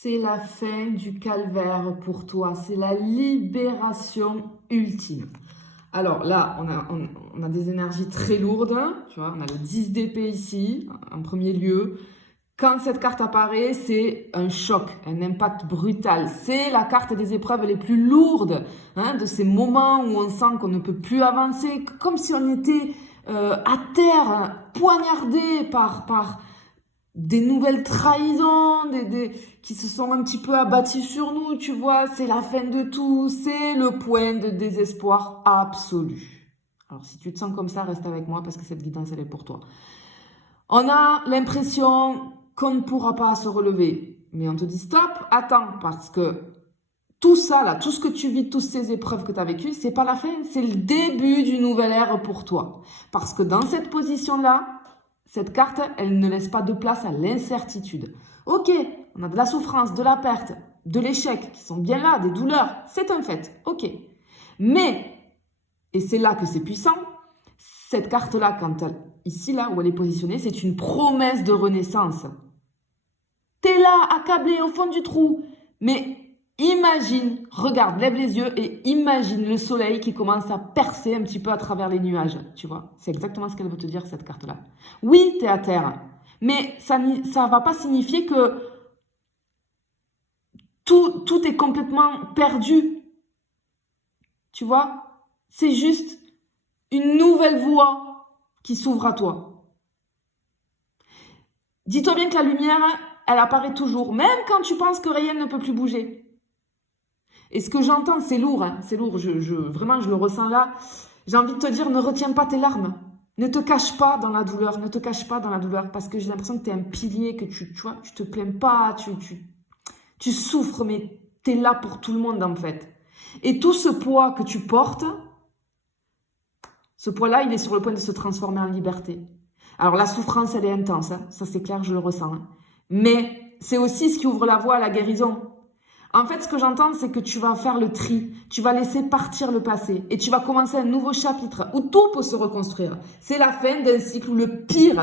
C'est la fin du calvaire pour toi, c'est la libération ultime. Alors là, on a des énergies très lourdes, tu vois, on a le 10 d'épée ici, en premier lieu. Quand cette carte apparaît, c'est un choc, un impact brutal. C'est la carte des épreuves les plus lourdes, de ces moments où on sent qu'on ne peut plus avancer, comme si on était à terre, poignardé par des nouvelles trahisons, qui se sont un petit peu abattues sur nous, tu vois. C'est la fin de tout, c'est le point de désespoir absolu. Alors si tu te sens comme ça, reste avec moi parce que cette guidance, elle est pour toi. On a l'impression qu'on ne pourra pas se relever. Mais on te dit stop, attends, parce que tout ça là, tout ce que tu vis, toutes ces épreuves que tu as vécues, c'est pas la fin, c'est le début d'une nouvelle ère pour toi. Parce que dans cette position-là, cette carte, elle ne laisse pas de place à l'incertitude. Ok, on a de la souffrance, de la perte, de l'échec, qui sont bien là, des douleurs, c'est un fait, ok. Mais, et c'est là que c'est puissant, cette carte-là, quand elle, ici, là, où elle est positionnée, c'est une promesse de renaissance. T'es là, accablé au fond du trou. Mais imagine, regarde, lève les yeux et imagine le soleil qui commence à percer un petit peu à travers les nuages. Tu vois, c'est exactement ce qu'elle veut te dire, cette carte-là. Oui, t'es à terre. Mais ça ne va pas signifier que tout est complètement perdu. Tu vois, c'est juste une nouvelle voie qui s'ouvre à toi. Dis-toi bien que la lumière, elle apparaît toujours, même quand tu penses que rien ne peut plus bouger. Et ce que j'entends, c'est lourd, c'est lourd, vraiment je le ressens là. J'ai envie de te dire, ne retiens pas tes larmes. Ne te cache pas dans la douleur, ne te cache pas dans la douleur, parce que j'ai l'impression que tu es un pilier, que tu vois, tu te plains pas, tu souffres, mais tu es là pour tout le monde en fait. Et tout ce poids que tu portes, ce poids-là, il est sur le point de se transformer en liberté. Alors la souffrance, elle est intense, ça c'est clair, je le ressens. Mais c'est aussi ce qui ouvre la voie à la guérison. En fait, ce que j'entends, c'est que tu vas faire le tri, tu vas laisser partir le passé et tu vas commencer un nouveau chapitre où tout peut se reconstruire. C'est la fin d'un cycle où le pire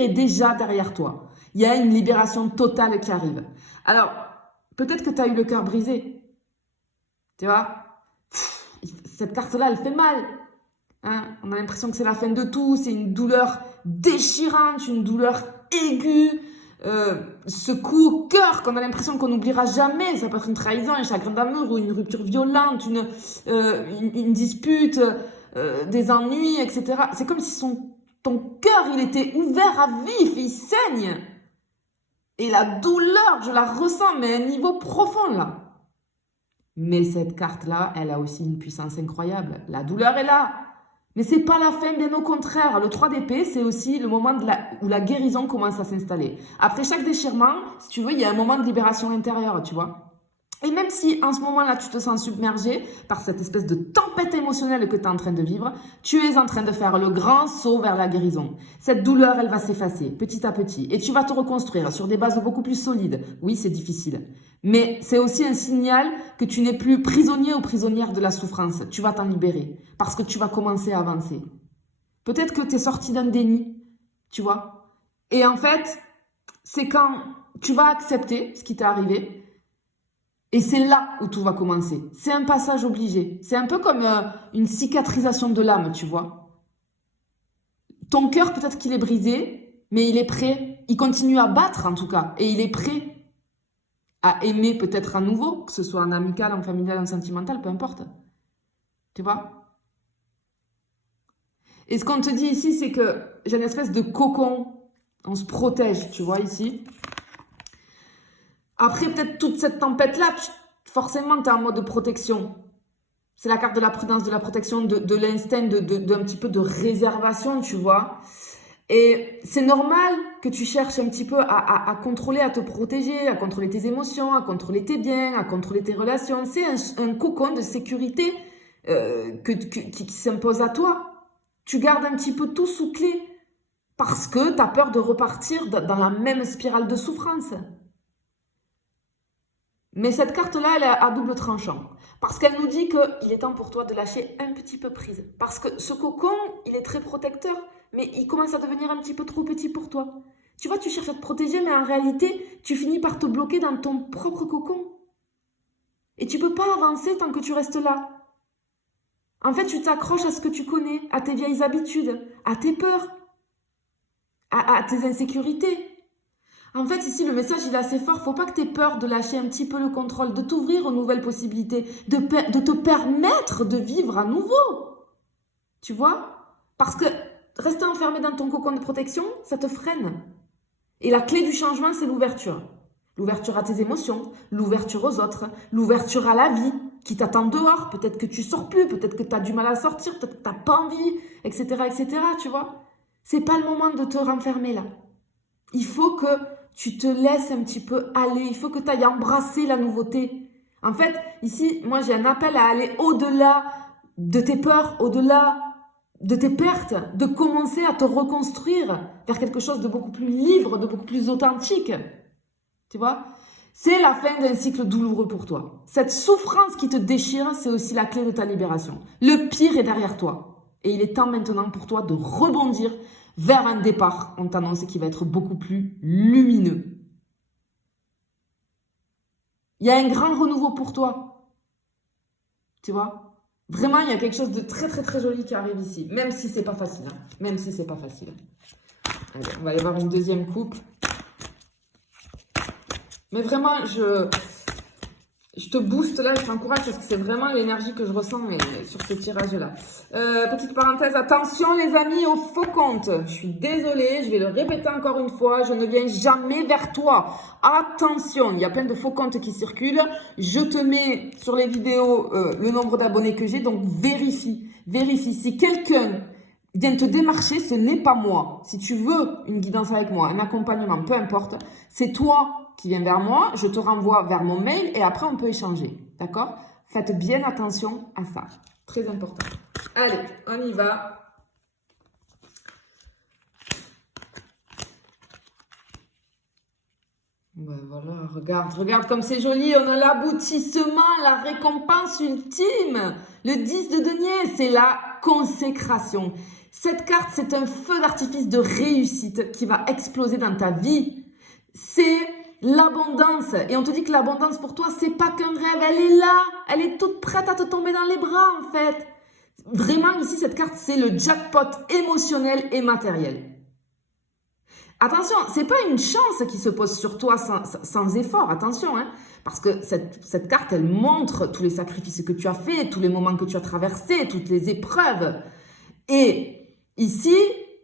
est déjà derrière toi. Il y a une libération totale qui arrive. Alors, peut-être que tu as eu le cœur brisé. Tu vois, cette carte-là, elle fait mal. On a l'impression que c'est la fin de tout, c'est une douleur déchirante, une douleur aiguë. Ce coup au cœur qu'on a l'impression qu'on n'oubliera jamais, ça peut être une trahison, un chagrin d'amour ou une rupture violente, une dispute, des ennuis, etc. C'est comme si ton cœur il était ouvert à vif, il saigne. Et la douleur, je la ressens, mais à un niveau profond là. Mais cette carte-là, elle a aussi une puissance incroyable. La douleur est là. Mais c'est pas la fin, bien au contraire. Le 3 d'épée, c'est aussi le moment où la guérison commence à s'installer. Après chaque déchirement, si tu veux, il y a un moment de libération intérieure, tu vois. Et même si en ce moment-là, tu te sens submergé par cette espèce de tempête émotionnelle que tu es en train de vivre, tu es en train de faire le grand saut vers la guérison. Cette douleur, elle va s'effacer petit à petit et tu vas te reconstruire sur des bases beaucoup plus solides. Oui, c'est difficile. Mais c'est aussi un signal que tu n'es plus prisonnier ou prisonnière de la souffrance. Tu vas t'en libérer parce que tu vas commencer à avancer. Peut-être que tu es sorti d'un déni, tu vois. Et en fait, c'est quand tu vas accepter ce qui t'est arrivé. Et c'est là où tout va commencer. C'est un passage obligé. C'est un peu comme une cicatrisation de l'âme, tu vois. Ton cœur, peut-être qu'il est brisé, mais il est prêt. Il continue à battre, en tout cas. Et il est prêt à aimer peut-être à nouveau, que ce soit en amical, en familial, en sentimental, peu importe. Tu vois? Et ce qu'on te dit ici, c'est que j'ai une espèce de cocon. On se protège, tu vois, ici. Après, peut-être toute cette tempête-là, forcément, tu es en mode de protection. C'est la carte de la prudence, de la protection, de l'instinct, d'un petit peu de réservation, tu vois. Et c'est normal que tu cherches un petit peu à contrôler, à te protéger, à contrôler tes émotions, à contrôler tes biens, à contrôler tes relations. C'est un cocon de sécurité qui s'impose à toi. Tu gardes un petit peu tout sous clé parce que tu as peur de repartir dans la même spirale de souffrance. Mais cette carte-là, elle est à double tranchant. Parce qu'elle nous dit qu'il est temps pour toi de lâcher un petit peu prise. Parce que ce cocon, il est très protecteur, mais il commence à devenir un petit peu trop petit pour toi. Tu vois, tu cherches à te protéger, mais en réalité, tu finis par te bloquer dans ton propre cocon. Et tu peux pas avancer tant que tu restes là. En fait, tu t'accroches à ce que tu connais, à tes vieilles habitudes, à tes peurs, à tes insécurités. En fait, ici, le message, il est assez fort. Faut pas que tu aies peur de lâcher un petit peu le contrôle, de t'ouvrir aux nouvelles possibilités, de te permettre de vivre à nouveau. Tu vois? Parce que rester enfermé dans ton cocon de protection, ça te freine. Et la clé du changement, c'est l'ouverture. L'ouverture à tes émotions, l'ouverture aux autres, l'ouverture à la vie qui t'attend dehors. Peut-être que tu sors plus, peut-être que tu as du mal à sortir, peut-être que tu n'as pas envie, etc., etc., tu vois? C'est pas le moment de te renfermer là. Il faut que tu te laisses un petit peu aller. Il faut que tu ailles embrasser la nouveauté. En fait, ici, moi, j'ai un appel à aller au-delà de tes peurs, au-delà de tes pertes, de commencer à te reconstruire vers quelque chose de beaucoup plus libre, de beaucoup plus authentique. Tu vois? C'est la fin d'un cycle douloureux pour toi. Cette souffrance qui te déchire, c'est aussi la clé de ta libération. Le pire est derrière toi. Et il est temps maintenant pour toi de rebondir vers un départ, on t'annonce, qui va être beaucoup plus lumineux. Il y a un grand renouveau pour toi. Tu vois? Vraiment, il y a quelque chose de très, très, très joli qui arrive ici. Même si c'est pas facile. Hein. Même si c'est pas facile. Allez, on va aller voir une deuxième coupe. Mais vraiment, je te booste là, je t'encourage parce que c'est vraiment l'énergie que je ressens sur ce tirage-là. Petite parenthèse, attention les amis au faux compte. Je suis désolée, je vais le répéter encore une fois, je ne viens jamais vers toi. Attention, il y a plein de faux comptes qui circulent. Je te mets sur les vidéos le nombre d'abonnés que j'ai, donc vérifie. Vérifie. Si quelqu'un vient te démarcher, ce n'est pas moi. Si tu veux une guidance avec moi, un accompagnement, peu importe, c'est toi qui viens vers moi, je te renvoie vers mon mail et après on peut échanger. D'accord? Faites bien attention à ça. Très important. Allez, on y va. Ben voilà, regarde comme c'est joli. On a l'aboutissement, la récompense ultime. Le 10 de denier, c'est la consécration. Cette carte, c'est un feu d'artifice de réussite qui va exploser dans ta vie. C'est l'abondance. Et on te dit que l'abondance pour toi, c'est pas qu'un rêve. Elle est là. Elle est toute prête à te tomber dans les bras, en fait. Vraiment, ici, cette carte, c'est le jackpot émotionnel et matériel. Attention, c'est pas une chance qui se pose sur toi sans effort. Attention, hein. Parce que cette carte, elle montre tous les sacrifices que tu as faits, tous les moments que tu as traversés, toutes les épreuves. Et ici,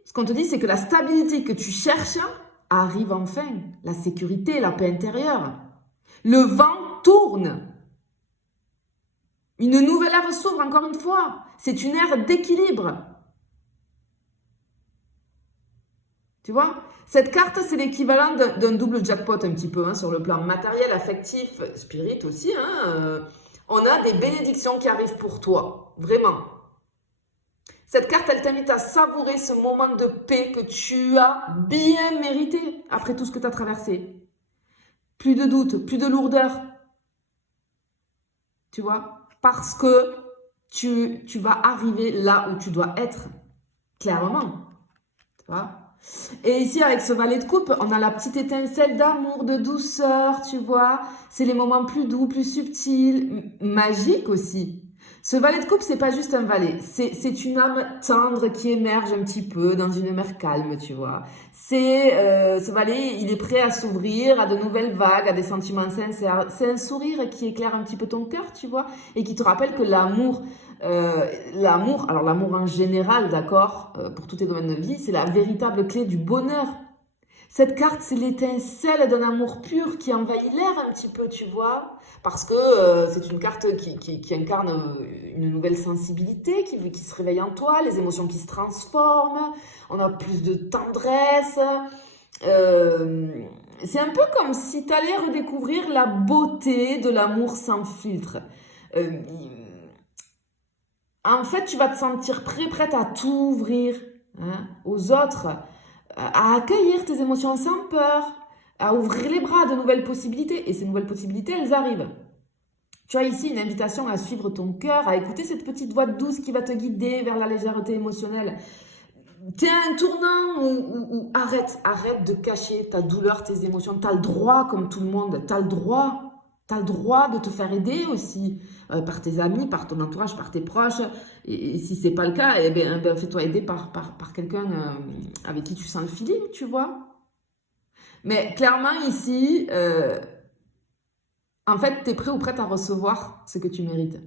ce qu'on te dit, c'est que la stabilité que tu cherches arrive enfin. La sécurité, la paix intérieure. Le vent tourne. Une nouvelle ère s'ouvre, encore une fois. C'est une ère d'équilibre. Tu vois? Cette carte, c'est l'équivalent d'un double jackpot un petit peu, hein, sur le plan matériel, affectif, spirit aussi. Hein, on a des bénédictions qui arrivent pour toi. Vraiment. Cette carte, elle t'invite à savourer ce moment de paix que tu as bien mérité après tout ce que tu as traversé. Plus de doute, plus de lourdeur. Tu vois? Parce que tu vas arriver là où tu dois être. Clairement. Tu vois? Et ici, avec ce valet de coupe, on a la petite étincelle d'amour, de douceur, tu vois. C'est les moments plus doux, plus subtils, magiques aussi. Ce valet de coupe, c'est pas juste un valet. C'est une âme tendre qui émerge un petit peu dans une mer calme, tu vois. Ce valet, il est prêt à s'ouvrir à de nouvelles vagues, à des sentiments sincères. C'est un sourire qui éclaire un petit peu ton cœur, tu vois, et qui te rappelle que l'amour, alors l'amour en général, d'accord, pour tous tes domaines de vie, c'est la véritable clé du bonheur. Cette carte, c'est l'étincelle d'un amour pur qui envahit l'air un petit peu, tu vois, parce que c'est une carte qui incarne une nouvelle sensibilité qui se réveille en toi, les émotions qui se transforment, on a plus de tendresse. C'est un peu comme si tu allais redécouvrir la beauté de l'amour sans filtre. En fait, tu vas te sentir prête à t'ouvrir, hein, aux autres, à accueillir tes émotions sans peur, à ouvrir les bras à de nouvelles possibilités. Et ces nouvelles possibilités, elles arrivent. Tu as ici une invitation à suivre ton cœur, à écouter cette petite voix douce qui va te guider vers la légèreté émotionnelle. t'es à un tournant où arrête de cacher ta douleur, tes émotions. T'as le droit, comme tout le monde, t'as le droit. T'as le droit de te faire aider aussi par tes amis, par ton entourage, par tes proches. Et si c'est pas le cas, eh ben, fais-toi aider par quelqu'un avec qui tu sens le feeling, tu vois. Mais clairement ici, en fait, t'es prêt ou prête à recevoir ce que tu mérites.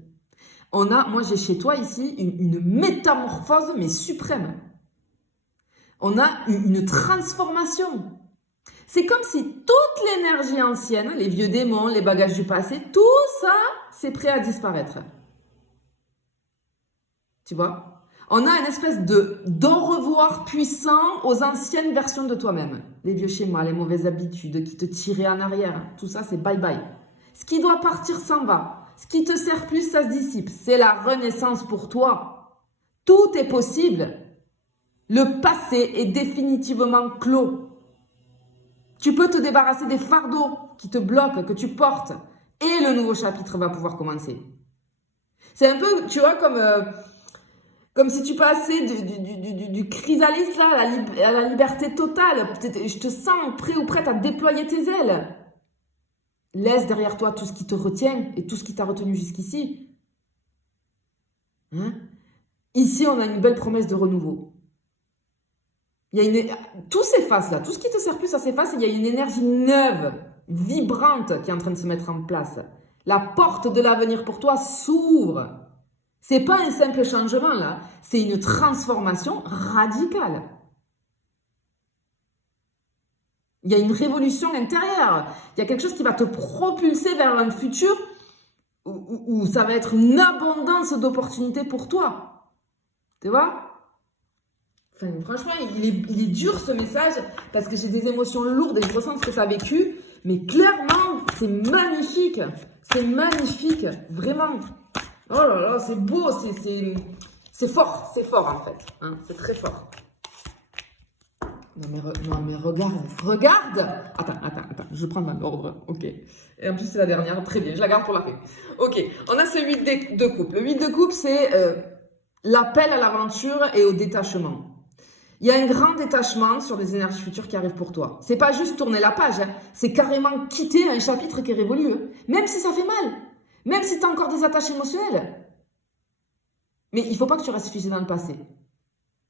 Moi j'ai chez toi ici une métamorphose mais suprême. On a une transformation. C'est comme si toute l'énergie ancienne, les vieux démons, les bagages du passé, tout ça, c'est prêt à disparaître. Tu vois? On a une espèce d'au revoir puissant aux anciennes versions de toi-même. Les vieux schémas, les mauvaises habitudes qui te tiraient en arrière. Tout ça, c'est bye bye. Ce qui doit partir s'en va. Ce qui te sert plus, ça se dissipe. C'est la renaissance pour toi. Tout est possible. Le passé est définitivement clos. Tu peux te débarrasser des fardeaux qui te bloquent, que tu portes. Et le nouveau chapitre va pouvoir commencer. C'est un peu, tu vois, comme si tu passais du chrysalis là, à la liberté totale. Je te sens prêt ou prête à déployer tes ailes. Laisse derrière toi tout ce qui te retient et tout ce qui t'a retenu jusqu'ici. Hein? Ici, on a une belle promesse de renouveau. Tout s'efface là, tout ce qui te sert plus, ça s'efface et il y a une énergie neuve, vibrante qui est en train de se mettre en place. La porte de l'avenir pour toi s'ouvre. C'est pas un simple changement là, c'est une transformation radicale. Il y a une révolution intérieure. Il y a quelque chose qui va te propulser vers un futur où ça va être une abondance d'opportunités pour toi. Tu vois? Enfin, franchement, il est dur ce message parce que j'ai des émotions lourdes et je ressens ce que ça a vécu. Mais clairement, c'est magnifique. C'est magnifique. Vraiment. Oh là là, c'est beau. C'est fort. C'est fort en fait. Hein, c'est très fort. Non mais regarde. Regarde. Attends. Je prends dans l'ordre. Ok. Et en plus, c'est la dernière. Très bien. Je la garde pour la fin. Ok. On a ce 8 de coupe. Le 8 de coupe, c'est l'appel à l'aventure et au détachement. Il y a un grand détachement sur les énergies futures qui arrivent pour toi. C'est pas juste tourner la page, hein. C'est carrément quitter un chapitre qui est révolu. Hein. Même si ça fait mal. Même si tu as encore des attaches émotionnelles. Mais il ne faut pas que tu restes figé dans le passé.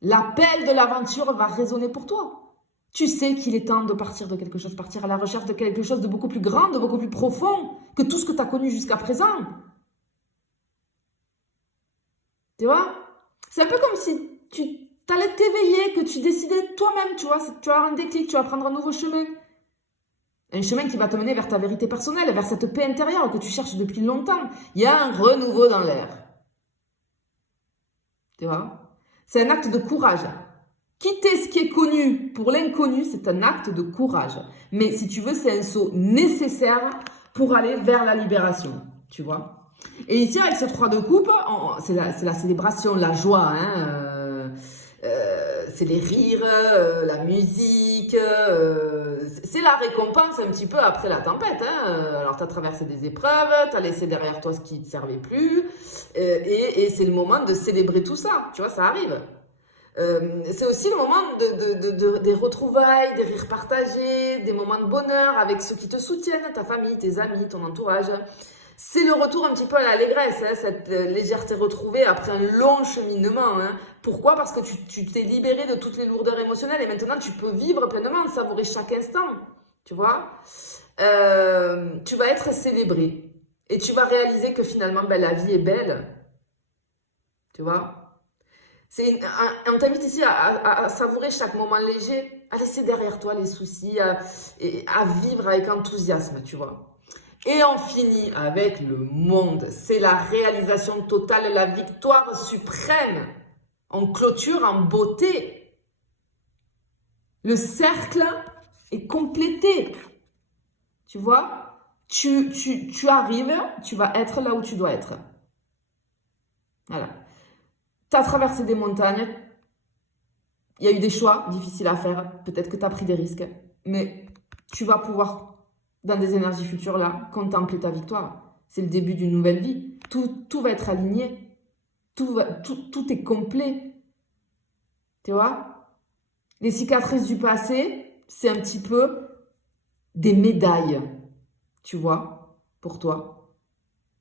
L'appel de l'aventure va résonner pour toi. Tu sais qu'il est temps de partir de quelque chose, partir à la recherche de quelque chose de beaucoup plus grand, de beaucoup plus profond que tout ce que tu as connu jusqu'à présent. Tu vois? C'est un peu comme si tu allais t'éveiller, que tu décidais toi-même, tu vois, tu vas avoir un déclic, tu vas prendre un nouveau chemin. Un chemin qui va te mener vers ta vérité personnelle, vers cette paix intérieure que tu cherches depuis longtemps. Il y a un renouveau dans l'air. Tu vois? C'est un acte de courage. Quitter ce qui est connu pour l'inconnu, c'est un acte de courage. Mais si tu veux, c'est un saut nécessaire pour aller vers la libération. Tu vois? Et ici, avec ce 3 de coupe, c'est la célébration, la joie, hein, c'est les rires, la musique, c'est la récompense un petit peu après la tempête. Hein. Alors, tu as traversé des épreuves, tu as laissé derrière toi ce qui ne te servait plus, et c'est le moment de célébrer tout ça, tu vois, ça arrive. C'est aussi le moment des retrouvailles, des rires partagés, des moments de bonheur avec ceux qui te soutiennent, ta famille, tes amis, ton entourage. C'est le retour un petit peu à l'allégresse, hein, cette légèreté retrouvée après un long cheminement. Hein. Pourquoi? Parce que tu t'es libéré de toutes les lourdeurs émotionnelles et maintenant tu peux vivre pleinement, savourer chaque instant. Tu vois? Tu vas être célébré et tu vas réaliser que finalement la vie est belle. Tu vois? On t'invite ici à savourer chaque moment léger, à laisser derrière toi les soucis, et à vivre avec enthousiasme, tu vois. Et on finit avec le monde. C'est la réalisation totale, la victoire suprême. On clôture en beauté. Le cercle est complété. Tu vois? Tu arrives, tu vas être là où tu dois être. Voilà. Tu as traversé des montagnes. Il y a eu des choix difficiles à faire. Peut-être que tu as pris des risques. Mais tu vas pouvoir, dans des énergies futures là, contempler ta victoire. C'est le début d'une nouvelle vie. Tout va être aligné. Tout est complet. Tu vois? Les cicatrices du passé, c'est un petit peu des médailles, tu vois, pour toi.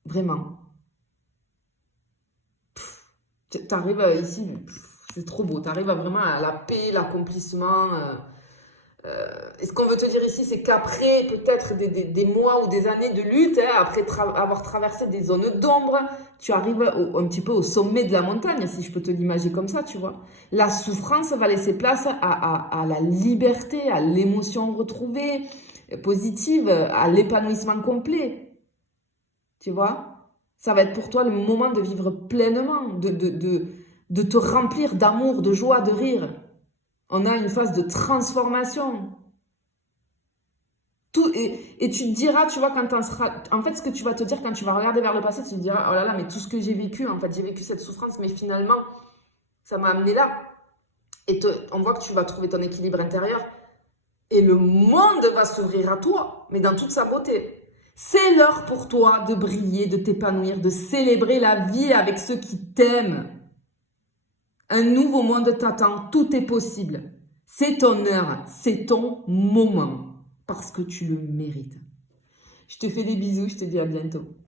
Vraiment. T'arrives ici, c'est trop beau. T'arrives vraiment à la paix, l'accomplissement. Et ce qu'on veut te dire ici, c'est qu'après peut-être des mois ou des années de lutte, hein, après avoir traversé des zones d'ombre, tu arrives un petit peu au sommet de la montagne, si je peux te l'imaginer comme ça, tu vois. La souffrance va laisser place à la liberté, à l'émotion retrouvée, positive, à l'épanouissement complet, tu vois. Ça va être pour toi le moment de vivre pleinement, de te remplir d'amour, de joie, de rire. On a une phase de transformation. Et tu te diras, tu vois, quand on sera... En fait, ce que tu vas te dire quand tu vas regarder vers le passé, tu te diras, oh là là, mais tout ce que j'ai vécu, en fait, j'ai vécu cette souffrance, mais finalement, ça m'a amené là. Et on voit que tu vas trouver ton équilibre intérieur. Et le monde va s'ouvrir à toi, mais dans toute sa beauté. C'est l'heure pour toi de briller, de t'épanouir, de célébrer la vie avec ceux qui t'aiment. Un nouveau monde t'attend, tout est possible. C'est ton heure, c'est ton moment, parce que tu le mérites. Je te fais des bisous, je te dis à bientôt.